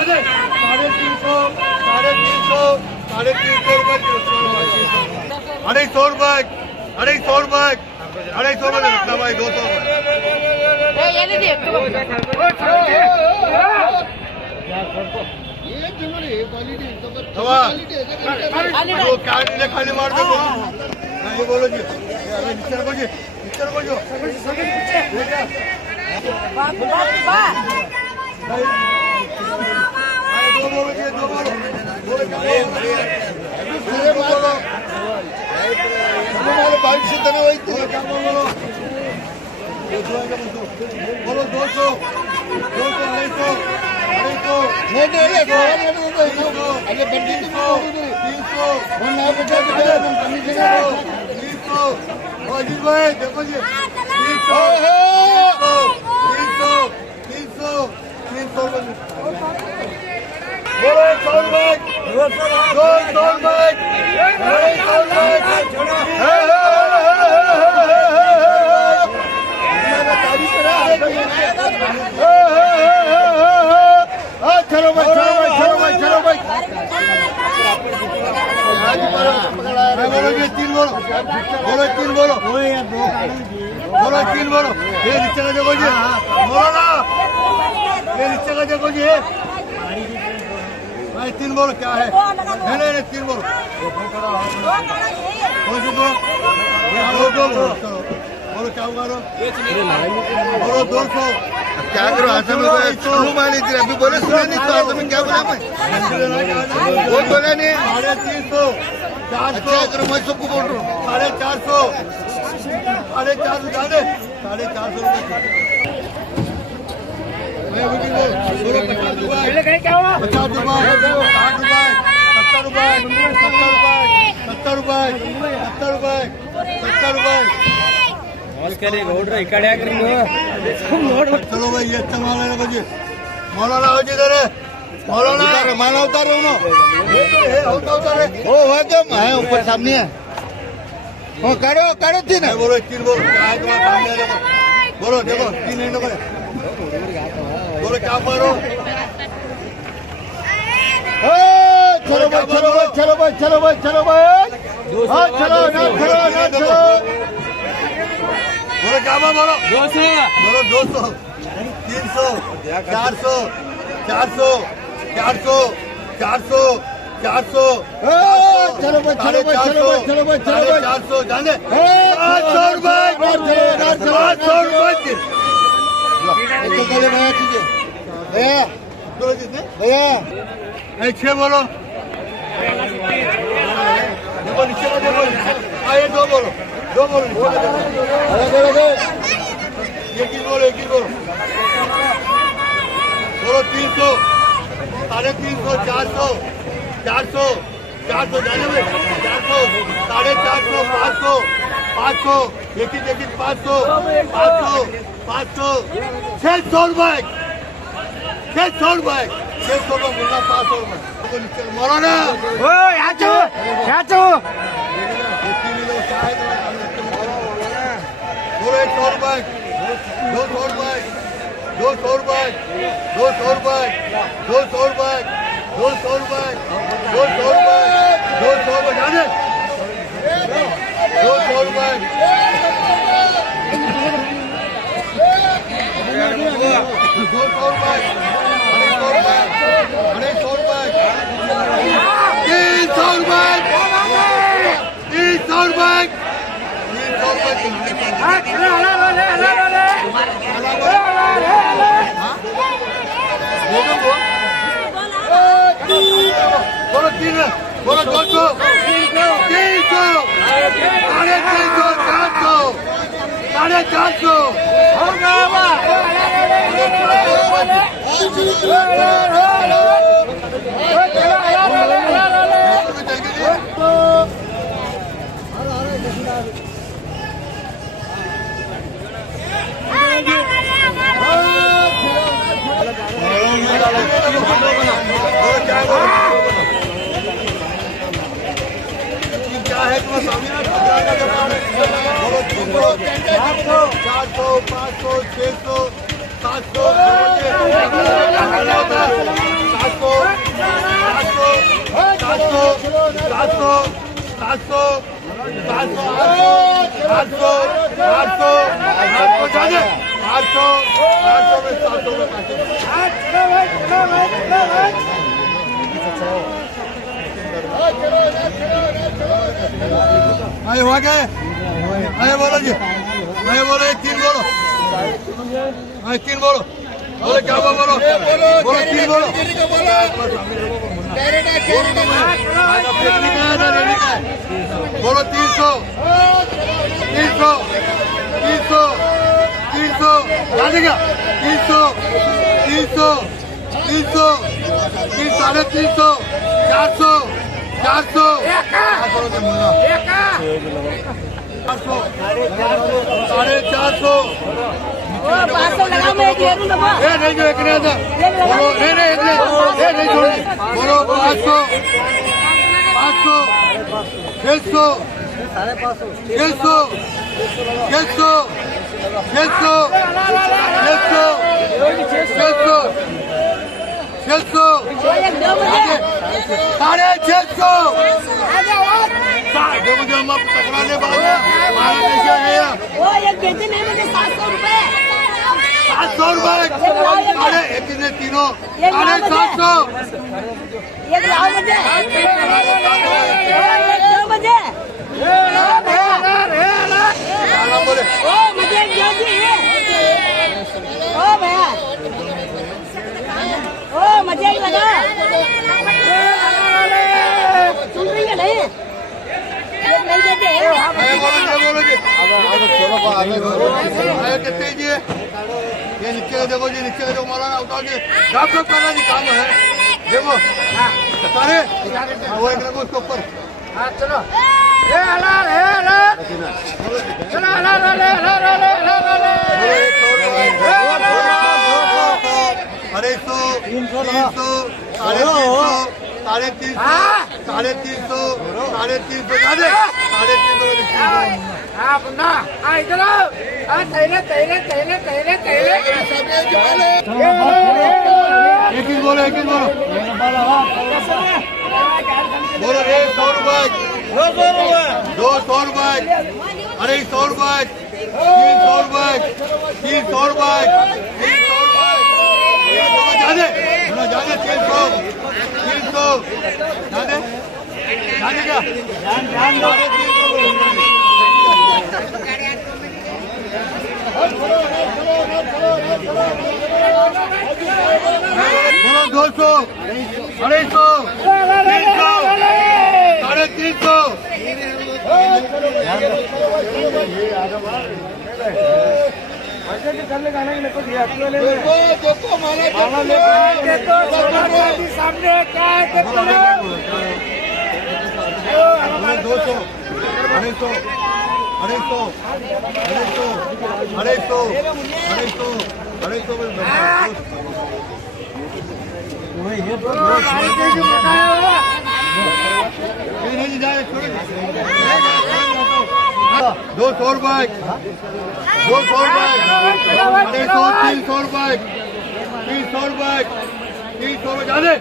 भाई 200 खाली मार दो ये बोलो जी निश्चर को जी दो बोलो जी दो बोलो बाइक से तना वही बोलो 200 देखो जी 300 बोलो 100 चलो भाई बोलो जी 3 बोलो ये नीचे का देखो जी बोलो ना ये नीचे का देखो जी भाई 3 बोलो क्या है नहीं 3 बोलो बोलो क्या हुआ बोलो 200 क्या करो आशा में मान लीजिए अभी बोले सुना नहीं तो आशा में क्या बोला मैं वो बोला नहीं 350 अच्छा करो मैं सबको बोल रहा हूँ 450 जाने 450 रुपये क्या हुआ 50 रुपये 60 रुपये 70 रुपये चलो भाई ये अच्छा माल है जी मौलाना हो जी इधर मौलाना माला उतारे उतारे ओ क्या है ऊपर सामने है ओ करो 3 है बोलो 3 बोलो बोलो देखो 3 है बोलो क्या मारो चलो भाई चलो बोलो क्या बोलो 200 300 400 चलो भाई 400 जाने 500 रुपए भैया 6 बोलो देखो नीचे ये 2 बोलो एक बोलो बोलो 300 350 400 जाने में 400 450 500 एक 500 600 रुपए 600 रुपए बोलना 500 रुपए मौलाना बोलो 100 रुपए 200 रुपए 200 रुपए 200 रुपए 200 रुपए 200 रुपए 200 रुपए 200 रुपए जाने 200 रुपए 200 रुपए 200 रुपए 300 रुपए 300 रुपए बोलो 3 बोलो 200 300 450 क्या है तुम्हारा 400 500 600 700 आए हुआ क्या? आए बोलो जी, आए बोलो, 3 बोलो, आए 3 बोलो, बोलो क्या बोलो, बोलो 3 बोलो, बोलो 300, 300, 300, 300, जानेगा 300, 300, 300, 300, 400, 400, 450, 500 लगा मैं एक ले लूं ना नहीं जो एक नहीं आता बोलो नहीं छोड़ो बोलो 500, 500, 600, 600, 600, 600, 600, 600, 650, मुझे हम टकराने वाले वो एक देते नहीं मुझे 700 रुपए 700 रुपए अरे एक ने तीनों अरे 700 एक लाओ मुझे मुझे बोले ओ मुझे एक दे दीजिए ओ भैया ओ मुझे एक लगा सुन रही है नहीं नहीं देते बोलो जी कितने जी ये नीचे देखो जी नीचे देखो मौलाना उतार के सब करना जी काम है देखो सारे वो एक रखो उसके ऊपर चलो अरे 100, 300, 350, 350, 350, 350 बोलो बोलो 100 रुपए 200 रुपए अरे 100 रुपए 300 रुपए 300 रुपए 300 रुपए जाने 300 जाने क्या बोलो 200 250 300 350 सामने क्या है 200 200 रुपए 200 रुपए 300 रुपए 300 रुपए 300 रुपए जाने